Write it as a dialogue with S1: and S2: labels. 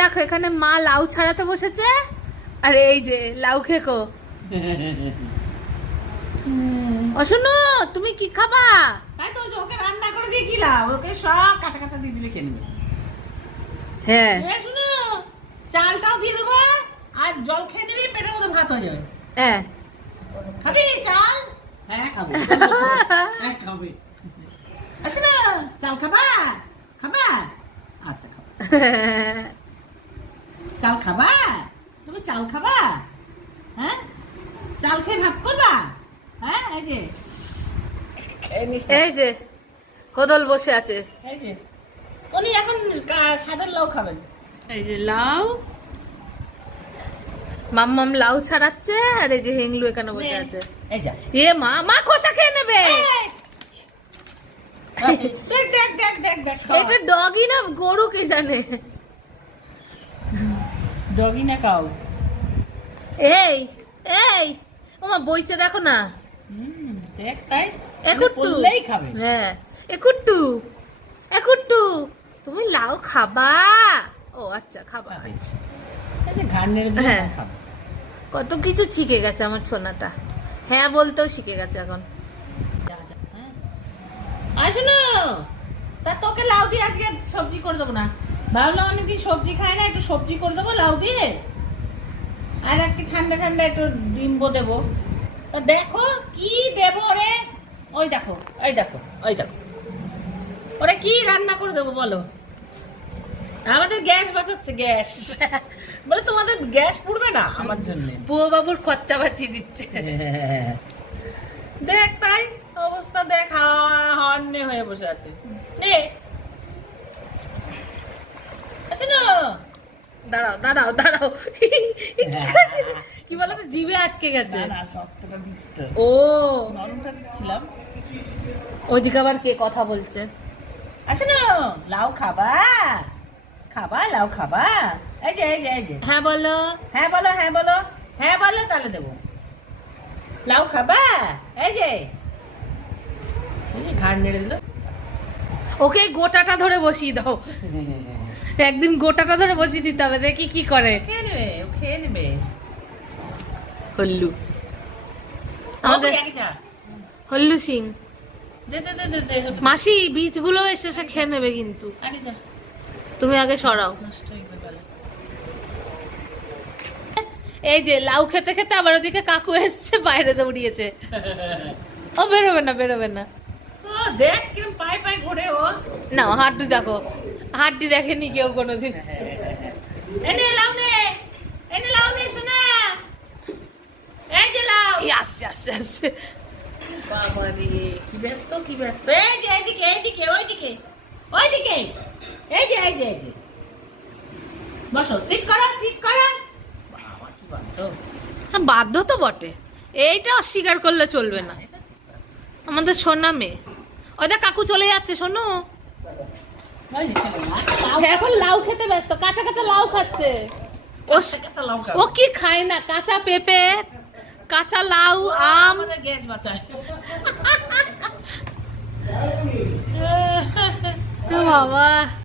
S1: দেখো এখানে মা লাউ ছাড়াতে বসেছে আর এই যে লাউ খেকো। অশুনো তুমি কি খাবা?
S2: তাই তো ওকে রান্না করে দিয়ে কি লাভ? ওকে সব কাঁচা কাঁচা দিয়ে দিলে খেয়ে
S1: হ্যাঁ।
S2: শুনো চালটাও দিয়ে দেবো আর জল খেয়ে নিবি পেটের মধ্যে ভাত হয়ে যাবে।
S1: হ্যাঁ
S2: খাবি চাল? হ্যাঁ খাব। হ্যাঁ খাবি। চাল খাবা? খাবা? আচ্ছা খাবা। চাল খাবা তুমি চাল খাবা হ্যাঁ চাল খেয়ে ভাত করবা হ্যাঁ এই যে এই
S1: যে কদল বসে আছে
S2: এই যে উনি এখন সাদের লাউ খাবেন
S1: এই যে লাউ মাম্মাম লাউ ছাড়াচ্ছে আর এই যে হিংলু এখানে বসে আছে
S2: এই
S1: এ মা মা খোসা খেয়ে নেবে
S2: দেখ দেখ দেখ দেখ দেখ
S1: এটা ডগি না গরু কে জানে
S2: ডগি না কাউ
S1: এই এই ওমা বইছে দেখো না।
S2: হুম, দেখ তাই।
S1: একুট্টু।
S2: খাবে।
S1: হ্যাঁ একুট্টু একুট্টু তুমি লাউ খাবা। ও আচ্ছা খাবা আচ্ছা। হ্যাঁ। কত কিছু শিখে গেছে আমার ছোনাটা। হ্যাঁ বলতেও শিখে গেছে এখন।
S2: হ্যাঁ। আয় তা তোকে লাউ দিয়ে আজকে সবজি করে দেবো না। ভাবলাম অনেকদিন সবজি খায় না একটু সবজি করে দেবো লাউ দিয়ে আর আজকে ঠান্ডা ঠান্ডা একটু ডিম্বো দেবো তা দেখো কি দেবো রে ওই দেখো ওই দেখো ওই দেখো ওরে কি রান্না করে দেবো বলো আমাদের গ্যাস বাঁচাচ্ছে গ্যাস বলে তোমাদের গ্যাস পুড়বে না আমার জন্য
S1: বুয়ো বাবুর খরচা বাঁচিয়ে দিচ্ছে
S2: দেখ তাই অবস্থা দেখ হন্যে হয়ে বসে আছে নে আছে না
S1: দাঁড়াও দাঁড়াও দাঁড়াও। কি বলতো জিভে আটকে গেছে। ও।
S2: নরমটা দিচ্ছিলাম।
S1: ওদিকে আবার কে কথা বলছে?
S2: আসে না লাউ খাবা? খাবা লাউ খাবা? এই যে এই যে এই যে।
S1: হ্যাঁ বলো।
S2: হ্যাঁ বলো হ্যাঁ বলো। হ্যাঁ বলো তাহলে দেবো। লাউ খাবা? এই যে ঘাড় নেড়ে দিল।
S1: ওকে গোটাটা ধরে বসিয়ে দাও। একদিন গোটাটা ধরে বসিয়ে দিতে হবে দেখি কি করে। হল্লু।
S2: আমাদের
S1: হল্লু সিং। মাসি বীজগুলো এসে এসে খেয়ে নেবে কিন্তু। তুমি আগে সরাও। এই যে লাউ খেতে খেতে আবার ওদিকে কাকু এসছে বাইরে দৌড়িয়েছে। ও বেরোবে না বেরোবে না।
S2: দেখ কিরম ঘোরে ও।
S1: না হাড্ডি দেখো। হাড্ডি দেখেনি কেউ কোনোদিন।
S2: এনে লাউ নে এনে লাউ নে শোনা এই যে লাউ।
S1: এই আসছে আসছে আসছে।
S2: বাবা রে কি ব্যস্ত কি ব্যস্ত। এই যে এইদিকে এইদিকে ওইদিকে ওইদিকে। এই যে এই যে এই যে। বসো সিট করো সিট করো। বাবা কি বাধ্য।
S1: হ্যাঁ বাধ্য তো বটে। এইটা অস্বীকার করলে চলবে না। আমাদের সোনা মেয়ে। ওই দেখ কাকু চলে যাচ্ছে শোনো। হ্যাঁ, এখন লাউ খেতে ব্যস্ত কাঁচা কাঁচা লাউ খাচ্ছে। ও কি খায় না কাঁচা পেঁপে কাঁচা লাউ আম।
S2: গ্যাস বাঁচায়।
S1: বাবা।